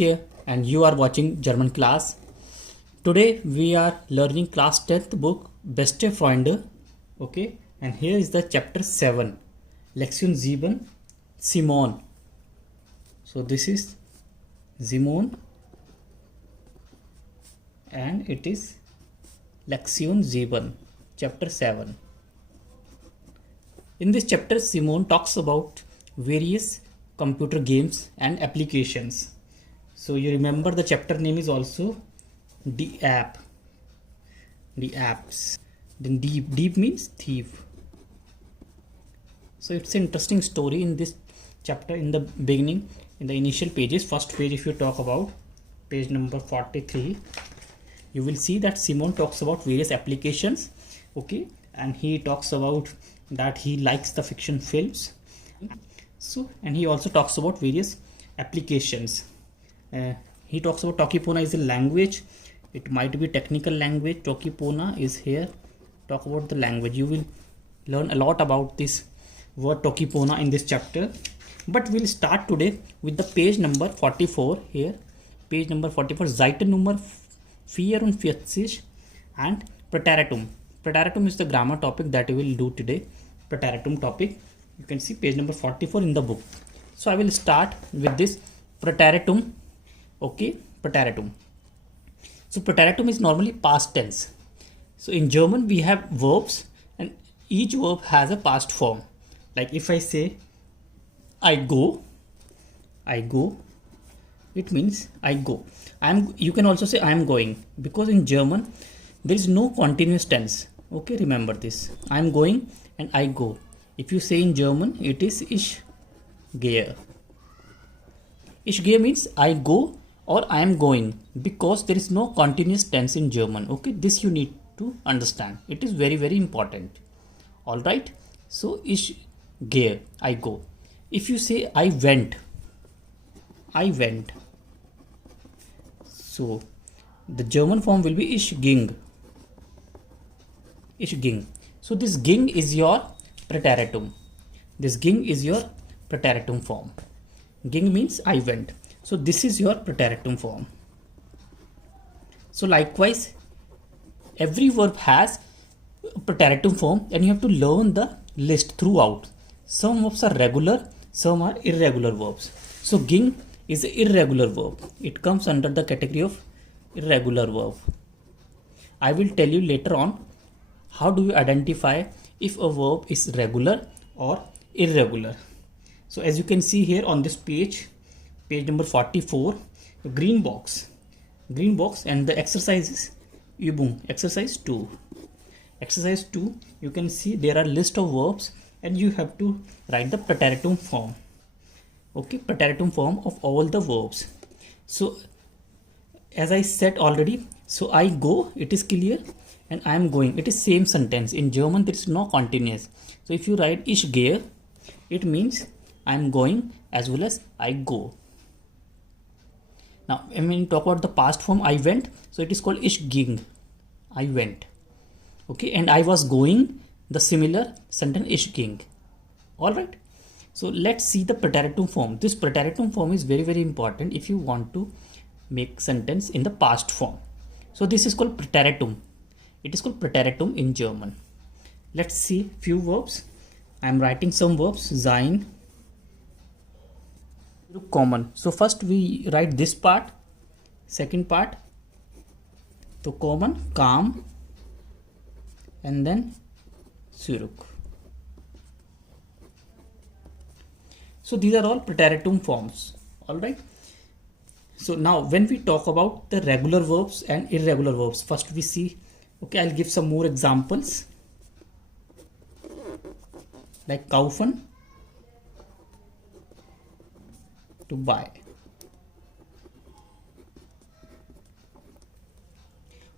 Aditya and you are watching German class. Today we are learning class 10th book Beste Freunde. Okay, and here is the chapter 7, Lektion 7, Simon. So this is Simon and it is Lektion 7, chapter 7. In this chapter, Simon talks about various computer games and applications. So you remember the chapter name is also the apps. Then deep means thief. So it's an interesting story in this chapter. In the beginning, in the initial pages, first page, if you talk about page number 43, you will see that Simon talks about various applications. Okay, and he talks about that he likes the fiction films. So, and he also talks about various applications. He talks about Tokipona is a language. It might be technical language. Tokipona is here. Talk about the language. You will learn a lot about this word Tokipona in this chapter. But we'll start today with the page number 44 here. Page number 44. Seite Nummer 44 and Präteritum. Präteritum is the grammar topic that we will do today. Präteritum topic. You can see page number 44 in the book. So I will start with this Präteritum. Okay, Präteritum. So Präteritum is normally past tense. So in German we have verbs and each verb has a past form. Like if I say I go, it means I go. You can also say I am going, because in German there is no continuous tense. Okay, remember this. I am going and I go. If you say in German, it is ich gehe. Ich gehe means I go or I am going, because there is no continuous tense in German. Okay, this you need to understand. It is very, very important. All right. So ich gehe, I go. If you say I went. So the German form will be ich ging. Ich ging. So this ging is your Präteritum. This ging is your Präteritum form. Ging means I went. So this is your Präteritum form. So likewise, every verb has a Präteritum form and you have to learn the list throughout. Some verbs are regular, some are irregular verbs. So ging is an irregular verb. It comes under the category of irregular verb. I will tell you later on how do you identify if a verb is regular or irregular. So as you can see here on this page number 44, green box and the exercise is Übung, exercise 2. Exercise 2, you can see there are list of verbs and you have to write the Präteritum form. Okay, Präteritum form of all the verbs. So as I said already, so I go, it is clear, and I am going, it is same sentence. In German there is no continuous. So if you write ich gehe, it means I am going as well as I go. Now when you talk about the past form I went, so it is called ich ging, I went. Okay, and I was going, the similar sentence ich ging. Alright, so let's see the Präteritum form. This Präteritum form is very, very important if you want to make sentence in the past form. So this is called Präteritum. It is called Präteritum in German. Let's see few verbs. I am writing some verbs. Sein, kommen. So first we write this part. Second part, to kommen, kam, and then zurück. So these are all Präteritum forms. All right. So now when we talk about the regular verbs and irregular verbs, first we see. Okay, I'll give some more examples. Like kaufen, to buy.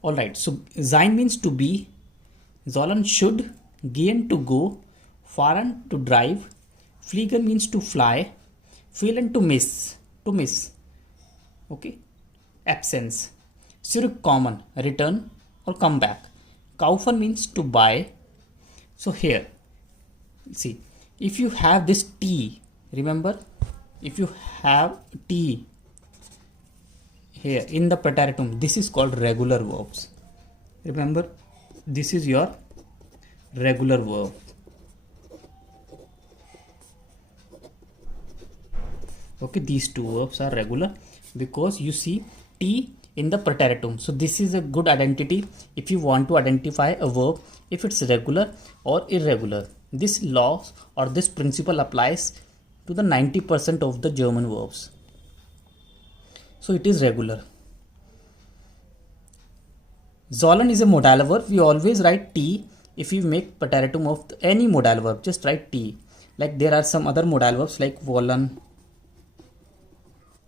Alright, so sein means to be, sollen should, gehen to go, fahren to drive, fliegen means to fly, fehlen to miss, okay, absence, zurückkommen, return or come back, kaufen means to buy. So here, see, if you have this T, remember, if you have T here in the preteritum, this is called regular verbs. Remember, this is your regular verb. Okay, these two verbs are regular because you see T in the preteritum. So this is a good identity if you want to identify a verb, if it's regular or irregular. This law or this principle applies to the 90% of the German verbs. So it is regular. Sollen is a modal verb. We always write T if you make preteritum of any modal verb. Just write T. Like there are some other modal verbs like wollen.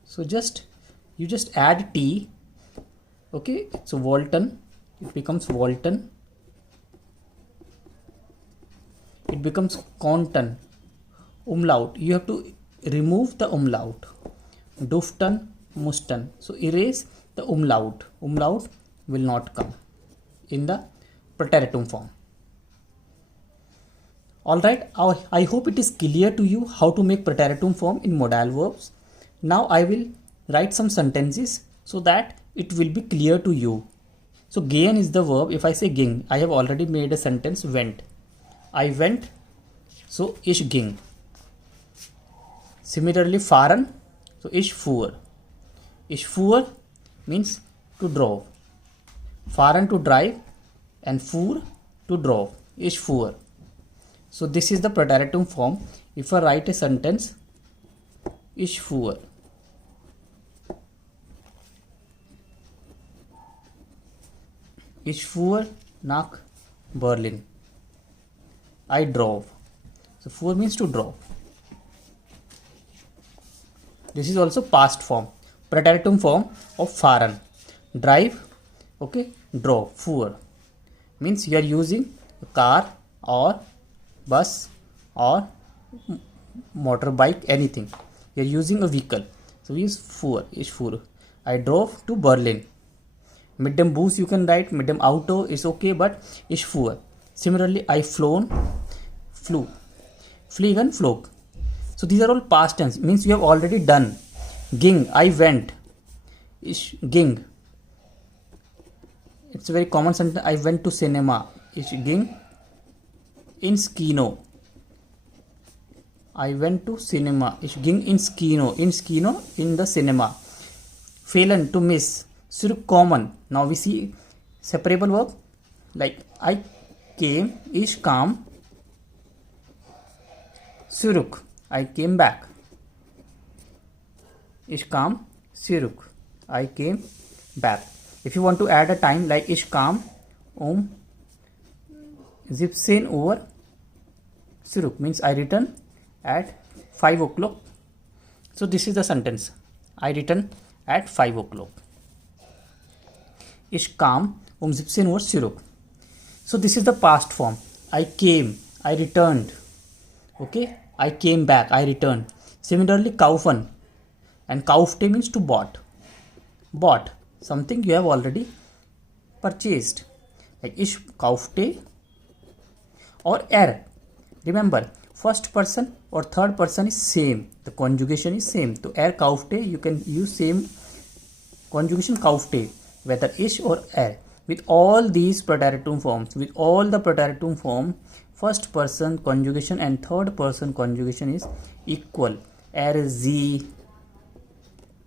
So you just add T. Okay, so wollten, it becomes wollten. It becomes konten. Umlaut, you have to remove the umlaut. Duften, musten. So erase the umlaut. Umlaut will not come in the preteritum form. Alright, I hope it is clear to you how to make preteritum form in modal verbs. Now I will write some sentences so that it will be clear to you. So gehen is the verb. If I say ging, I have already made a sentence went. I went, so ich ging. Similarly fahren, so ich fuhr. Ich fuhr means to drove. Fahren to drive and fuhr to drove. Ich fuhr. So this is the preteritum form. If I write a sentence, ich fuhr. Ich fuhr nach Berlin. I drove. So fuhr means to drove. This is also past form. Preteritum form of fahren. Drive. Okay. Drove. Fuhr. Means you are using a car or bus or motorbike, anything. You are using a vehicle. So we use fuhr. Ich fuhr. I drove to Berlin. Mit dem Bus you can write, mit dem Auto is okay, but ich fuhr. Similarly, I flown, flew. Fliegen, flog. So these are all past tense, means you have already done. Ging, I went. Ich ging. It's a very common sentence. I went to cinema. Ich ging ins Kino. I went to cinema. Ich ging ins Kino. Ins Kino, in the cinema. Fehlen, to miss. Zurückkommen. Now we see separable verb like I came, ich kam, zurück. I came back. Ich kam, zurück. I came back. If you want to add a time like ich kam 17 Uhr zurück means I return at 5 o'clock. So this is the sentence. I return at 5 o'clock. Ich kam 17 Uhr zurück. So this is the past form. I came, I returned. Okay, I came back, I returned. Similarly, kaufen and kaufte means to bought. Bought something you have already purchased. Like ich kaufte or Remember, first person or third person is same. The conjugation is same. So kaufte, you can use same conjugation kaufte, whether ich or with all these preteritum forms. With all the preteritum form, first person conjugation and third person conjugation is equal. Z,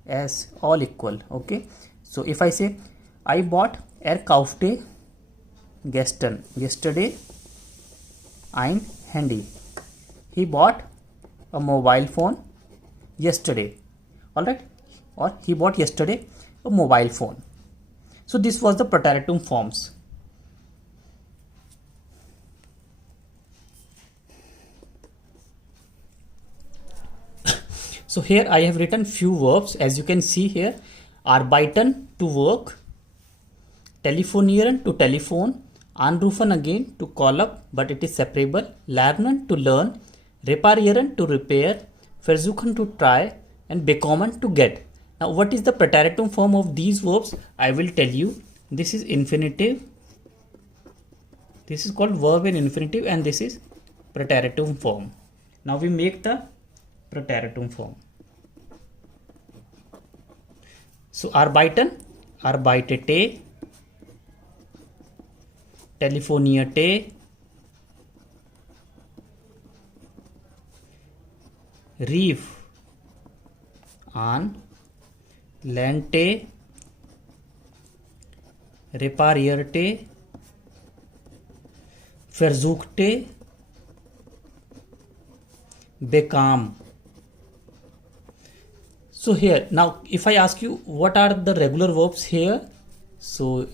S, all equal. Okay. So if I say I bought kaufte gestern, yesterday, ein Handy. He bought a mobile phone yesterday. Alright. Or he bought yesterday a mobile phone. So this was the preteritum forms. So here I have written few verbs, as you can see here. Arbeiten, to work. Telefonieren, to telephone. Anrufen, again to call up, but it is separable. Lernen, to learn. Reparieren, to repair. Versuchen, to try. And bekommen, to get. Now what is the preteritum form of these verbs? I will tell you. This is infinitive. This is called verb in infinitive, and this is preteritum form. Now we make the preteritum form. So arbeiten, arbeitete, telefonierte, rief an, lernte, reparierte, versuchte, bekam. So here now if I ask you what are the regular verbs here, so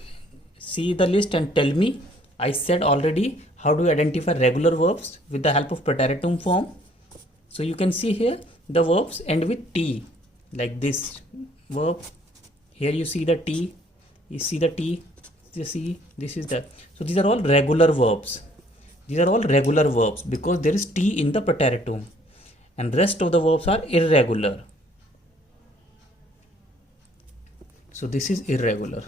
see the list and tell me. I said already how do you identify regular verbs with the help of preteritum form. So you can see here the verbs end with T, like this verb. Here you see the T, you see the T, you see this is the, so these are all regular verbs. These are all regular verbs because there is T in the preteritum, and rest of the verbs are irregular. So this is irregular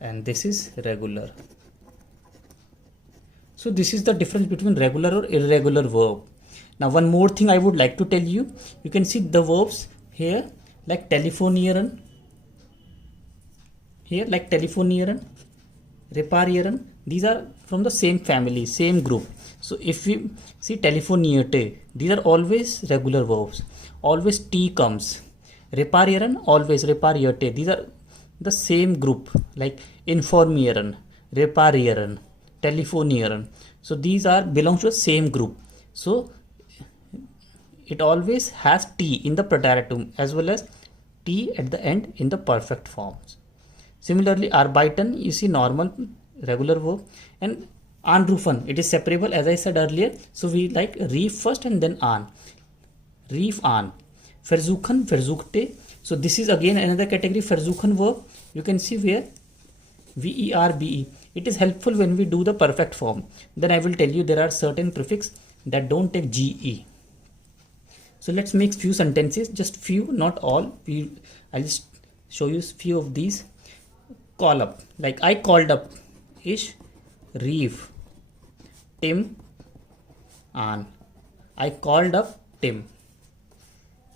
and this is regular. So this is the difference between regular or irregular verb. Now one more thing I would like to tell you. You can see the verbs here like telefonieren, here like telefonieren, reparieren. These are from the same family, same group. So if we see telefonierte, these are always regular verbs. Always T comes. Reparieren, always reparierte. These are the same group, like informieren, reparieren, telefonieren. So these are belongs to the same group. So it always has T in the preteritum as well as T at the end in the perfect forms. Similarly, arbeiten, you see normal regular verb, and anrufen, it is separable as I said earlier. So we like rief first and then an. Rief an. Versuchen, versuchte. So this is again another category, versuchen verb. You can see where verbe. It is helpful when we do the perfect form. Then I will tell you there are certain prefix that don't take ge. So let's make few sentences, just few, not all. I'll just show you few of these. Call up, like I called up. Ich rief Tim an. I called up Tim.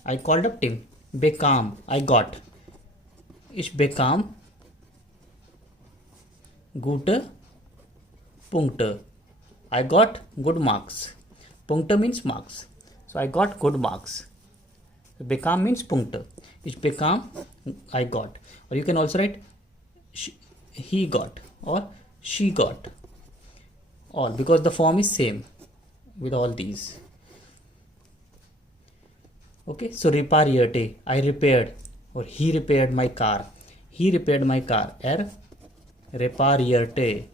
I called up Tim. Bekam, I got. Ich bekam gute Punkte. I got good marks. Punkte means marks. So I got good marks. Bekam means Punkte. Ich bekam, I got. Or you can also write he got or she got. All because the form is same with all these. Okay, so reparierte, I repaired, or he repaired my car. He repaired my car. Reparierte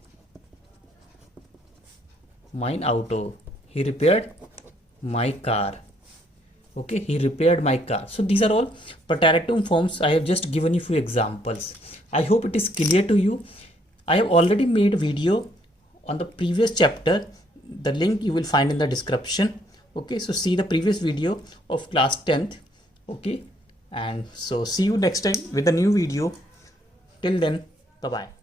mein Auto. He repaired my car. Okay, he repaired my car. So these are all preteritum forms. I have just given you few examples. I hope it is clear to you. I have already made a video on the previous chapter. The link you will find in the description. Okay, so see the previous video of class 10th. Okay, and so see you next time with a new video. Till then, bye bye.